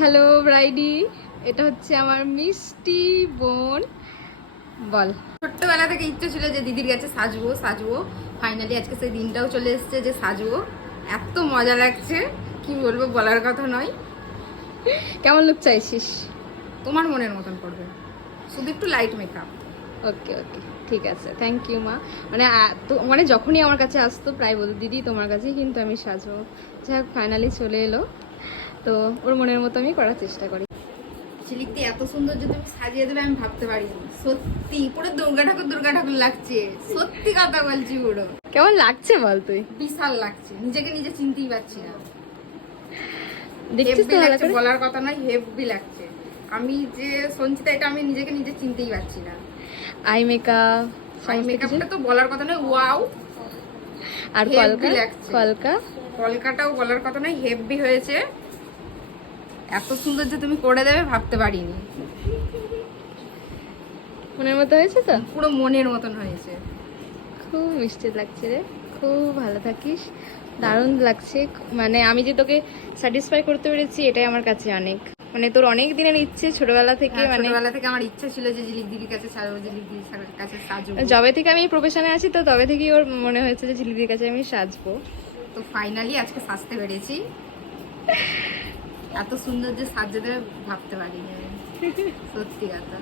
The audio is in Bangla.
হ্যালো ব্রাইডি, এটা হচ্ছে আমার মিষ্টি বোন। বল। ছোট্টবেলা থেকে ইচ্ছে ছিল যে দিদির কাছে সাজবো সাজবো, ফাইনালি আজকে সেই দিনটাও চলে এসেছে যে সাজবো। এত মজা লাগছে, কি বলবো, বলার কথা নয়। কেমন লুক চাইছিস? তোমার মনের মতন করবে, শুধু একটু লাইট মেকআপ। ওকে ওকে, ঠিক আছে, থ্যাংক ইউ মা। মানে যখনই আমার কাছে আসতো প্রায় বলতো দিদি তোমার কাছেই কিন্তু আমি সাজবো। যাই হোক, ফাইনালি চলে এলো, তো ওর মনের মতো আমি করার চেষ্টা করি। ঝিলিকটি এত সুন্দর যে তুমি সাজিয়ে দেবে আমি ভাবতে পারিনি। সত্যি পুরো দুর্গা ঠাকুর লাগছে, সত্যি কথা বলছি। পুরো কেমন লাগছে বল তুই? বিশাল লাগছে, নিজেকে নিজে চিনতেই পারছি না। দেখছিস তো হেভি ভালো লাগছে, করে? বলার কথা নয়, হেভি লাগছে। আমি যে সঞ্চিতা, এটা আমি নিজেকে নিজে চিনতেই পারছি না। আই মেকআপ, আই মেকআপটা তো বলার কথা নয়, ওয়াও। আর হেভি কলকা, লাগছে। কলকা কলকাটাও বলার কথা নয়, হেভি হয়েছে। এত সুন্দর যে তুমি করে দেবে ভাবতে পারিনি। মনের মতো হয়েছে তো? পুরো মনের মতন হয়েছে। খুব মিষ্টি লাগছে রে, খুব ভালো থাকিস, দারুণ লাগছে। মানে আমি যে তোকে স্যাটিসফাই করতে পেরেছি এটাই আমার কাছে অনেক। মানে তোর অনেক দিনের ইচ্ছে ছোটবেলা থেকে, হ্যাঁ, মানে ছোটবেলা থেকে আমার ইচ্ছা ছিল যে ঝিলিক দিদির কাছে সাজবো, ঝিলিক দিদির কাছে সাজবো। যবে থেকে আমি প্রফেশনে আছি তো তবে থেকেই ওর মনে হয়েছে যে ঝিলিপির কাছে আমি সাজবো। তো ফাইনালি আজকে সাজতে পেরেছি। এত সুন্দর যে সাজিয়ে দেবে ভাবতে পারিনি আমি। সত্যি কথা।